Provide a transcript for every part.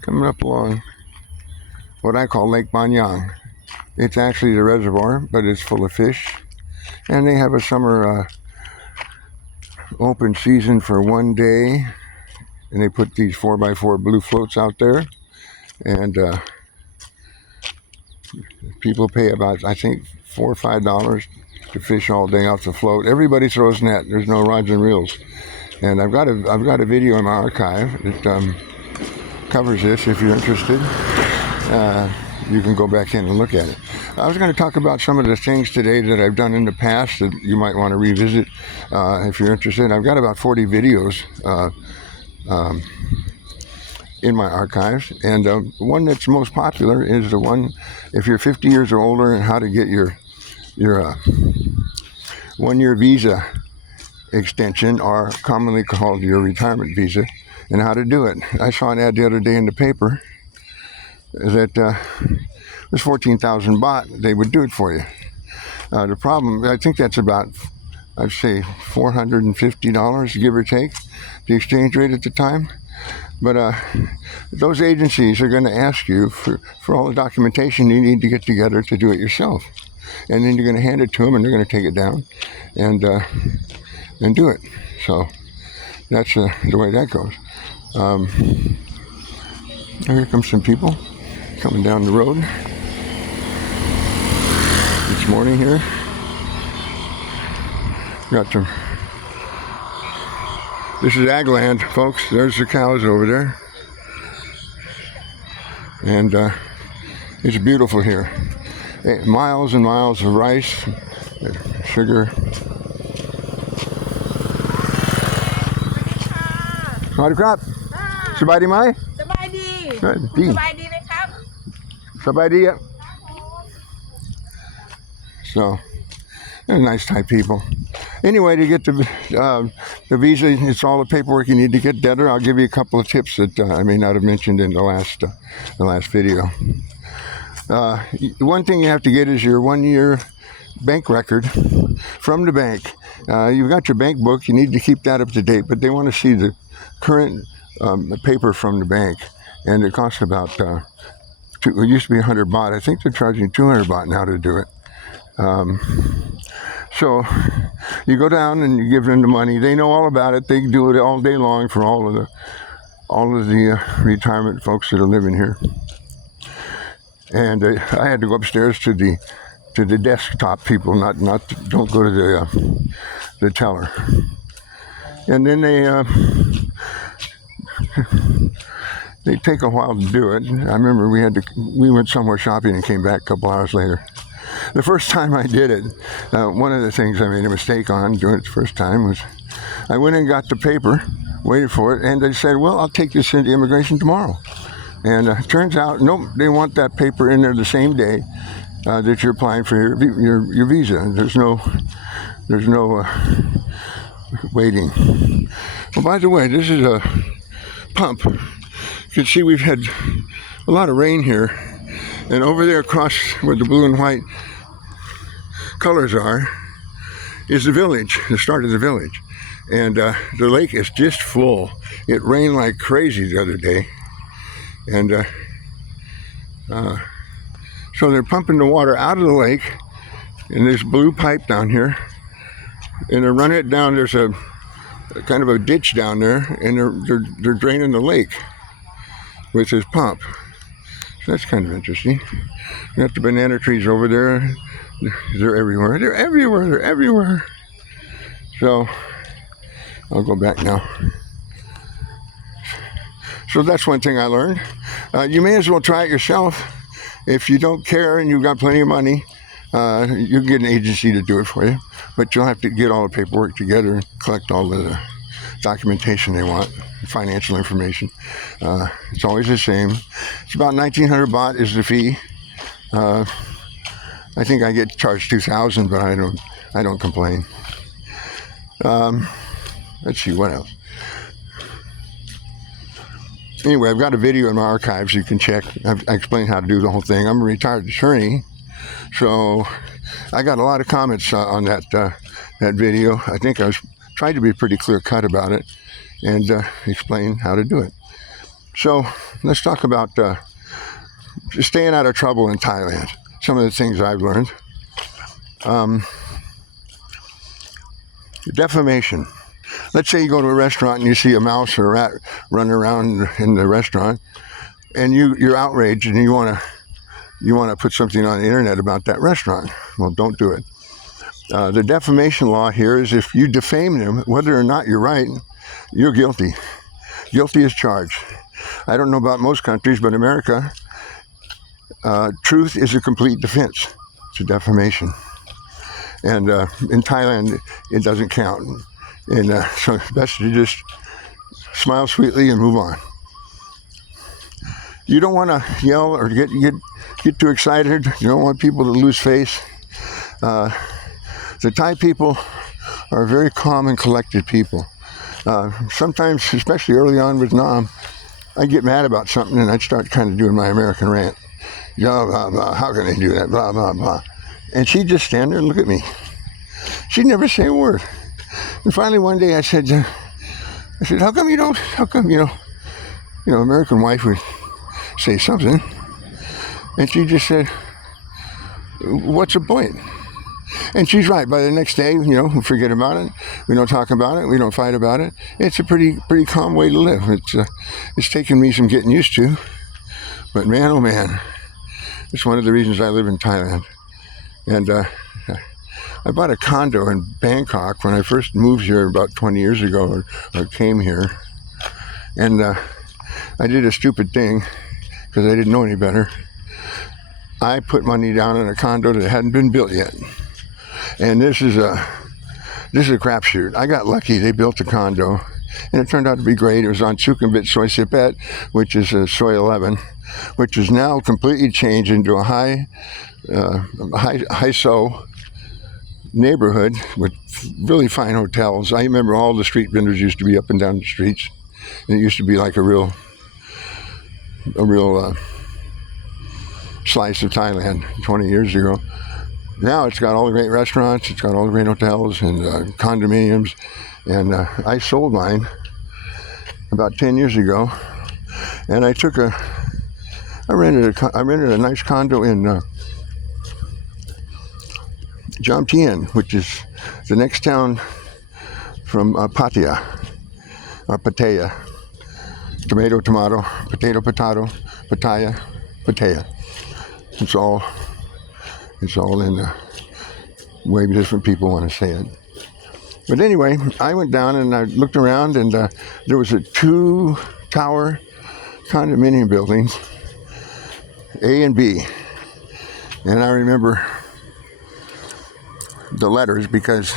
coming up along what I call Lake Banyang. It's actually the reservoir, but it's full of fish. And they have a summer open season for one day. And they put these 4x4 blue floats out there. And people pay about, I think, $4 or $5 to fish all day off the float. Everybody throws net. There's no rods and reels. And I've got a video in my archive that covers this. If you're interested, you can go back in and look at it. I was going to talk about some of the things today that I've done in the past that you might want to revisit if you're interested. I've got about 40 videos in my archives, and the one that's most popular is the one if you're 50 years or older and how to get your 1-year visa extension, or commonly called your retirement visa, and how to do it. I saw an ad the other day in the paper that it was 14,000 baht. They would do it for you. The problem, I think that's about, I'd say $450, give or take, the exchange rate at the time. But those agencies are going to ask you for all the documentation you need to get together to do it yourself. And then you're going to hand it to them, and they're going to take it down and do it. So that's the way that goes. Here comes some people coming down the road. It's morning here. This is ag land, folks. There's the cows over there. And it's beautiful here. Miles and miles of rice, sugar. Sawadi krab. Sabadi mai? Sabadi. Sabadi. Sabadi ไหมครับ Sabadi. So, they're nice Thai people. Anyway, to get the visa, it's all the paperwork you need to get better. I'll give you a couple of tips that I may not have mentioned in the last video. One thing you have to get is your 1-year bank record from the bank. You've got your bank book. You need to keep that up to date, but they want to see the current paper from the bank, and it costs about it used to be 100 baht. I think they're charging 200 baht now to do it. So you go down and you give them the money. They know all about it. They do it all day long for all of the retirement folks that are living here. And I had to go upstairs to the desktop people, don't go to the teller. And then they take a while to do it. I remember we went somewhere shopping and came back a couple hours later. The first time I did it, one of the things I made a mistake on doing it the first time was I went and got the paper, waited for it, and they said, well, I'll take this into immigration tomorrow. And it turns out, nope, they want that paper in there the same day that you're applying for your visa. There's no waiting. Well, by the way, this is a pump. You can see we've had a lot of rain here. And over there across where the blue and white colors are is the village, the start of the village. And the lake is just full. It rained like crazy the other day. And so they're pumping the water out of the lake in this blue pipe down here. And they're running it down. There's a kind of a ditch down there, and they're draining the lake with this pump. So that's kind of interesting. You got the banana trees over there. They're everywhere. They're everywhere. They're everywhere. So I'll go back now. So that's one thing I learned. You may as well try it yourself. If you don't care and you've got plenty of money, you can get an agency to do it for you. But you'll have to get all the paperwork together and collect all the documentation they want, financial information. It's always the same. It's about 1,900 baht is the fee. I think I get charged 2,000, but I don't complain. Let's see what else. Anyway, I've got a video in my archives you can check. I explain how to do the whole thing. I'm a retired attorney, so I got a lot of comments on that video. I think I was trying to be pretty clear cut about it and explain how to do it. So let's talk about staying out of trouble in Thailand. Some of the things I've learned. Defamation. Let's say you go to a restaurant and you see a mouse or a rat running around in the restaurant, and you're outraged and you want to put something on the internet about that restaurant. Well, don't do it. The defamation law here is if you defame them, whether or not you're right, you're guilty. Guilty as charged. I don't know about most countries, but America, truth is a complete defense to defamation. And in Thailand, it doesn't count. And so it's best to just smile sweetly and move on. You don't want to yell or get too excited. You don't want people to lose face. The Thai people are very calm and collected people. Sometimes, especially early on with Nam, I'd get mad about something and I'd start kind of doing my American rant. Blah, blah, blah, how can they do that? Blah, blah, blah. And she'd just stand there and look at me. She'd never say a word. And finally one day I said, how come, American wife would say something. And she just said, what's the point? And she's right. By the next day, we forget about it. We don't talk about it. We don't fight about it. It's a pretty calm way to live. It's taken me some getting used to. But man, oh man, it's one of the reasons I live in Thailand. And I bought a condo in Bangkok when I first moved here about 20 years ago, or came here. And I did a stupid thing because I didn't know any better. I put money down on a condo that hadn't been built yet. And this is a crapshoot. I got lucky. They built a condo, and it turned out to be great. It was on Sukhumvit Soi Sipet, which is Soi 11, which is now completely changed into a high-so neighborhood with really fine hotels. I remember all the street vendors used to be up and down the streets, and it used to be like a real slice of Thailand 20 years ago. Now it's got all the great restaurants, it's got all the great hotels and condominiums, and I sold mine about 10 years ago, and I rented a nice condo in Jomtien, which is the next town from Pattaya, or Pattaya. Tomato, potato, Pattaya. It's all in the way different people want to say it. But anyway, I went down and I looked around, and there was a 2-tower condominium building, A and B. And I remember the letters because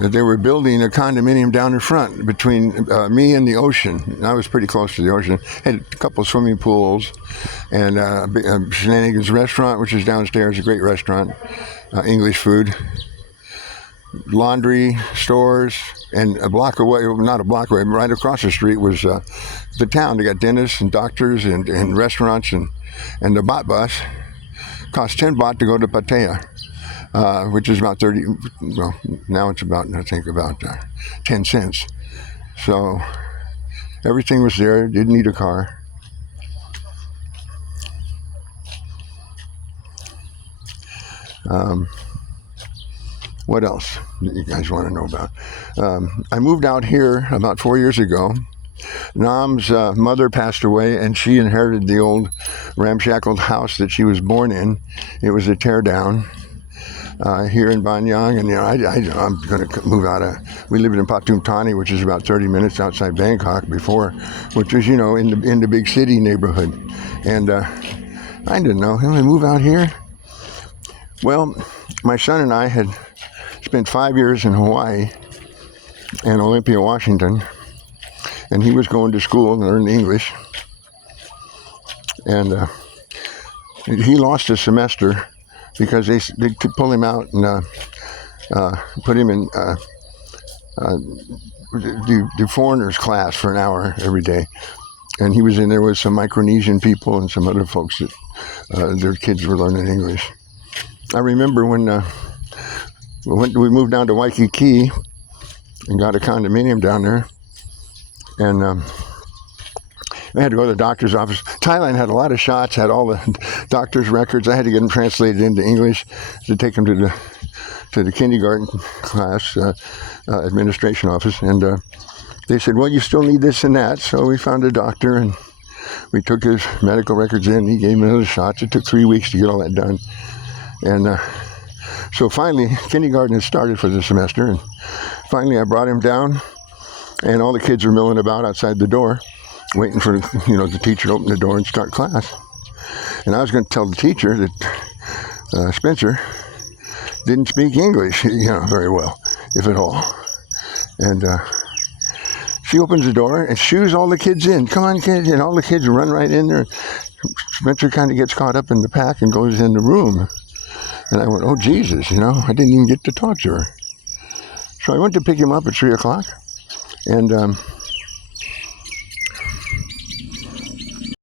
they were building a condominium down in front between me and the ocean. And I was pretty close to the ocean. Had a couple of swimming pools and a Shenanigans restaurant, which is downstairs, a great restaurant, English food, laundry stores, and not a block away, right across the street was the town. They got dentists and doctors and restaurants, and the bot bus cost 10 baht to go to Pattaya. Which is about 30, well, now it's about 10 cents. So everything was there, didn't need a car. What else do you guys want to know about? I moved out here about 4 years ago. Nam's mother passed away, and she inherited the old ramshackle house that she was born in. It was a tear down. Here in Banyang, and I'm going to move out of. We lived in Pathum Thani, which is about 30 minutes outside Bangkok before, which was in the big city neighborhood, and I didn't know. Can I move out here? Well, my son and I had spent 5 years in Hawaii and Olympia, Washington, and he was going to school and learning English, and he lost a semester because they could pull him out and put him in the foreigners class for an hour every day. And he was in there with some Micronesian people and some other folks that their kids were learning English. I remember when we moved down to Waikiki and got a condominium down there, and I had to go to the doctor's office. Thailand had a lot of shots, had all the doctor's records. I had to get them translated into English to take them to the kindergarten class administration office. And they said, well, you still need this and that. So we found a doctor, and we took his medical records in. He gave me those shots. It took 3 weeks to get all that done. And so finally, kindergarten had started for the semester. And finally, I brought him down, and all the kids were milling about outside the door, waiting for the teacher to open the door and start class. And I was going to tell the teacher that Spencer didn't speak English, very well, if at all. And she opens the door and shoos all the kids in. Come on, kids. And all the kids run right in there. Spencer kind of gets caught up in the pack and goes in the room. And I went, oh, Jesus, I didn't even get to talk to her. So I went to pick him up at 3 o'clock. And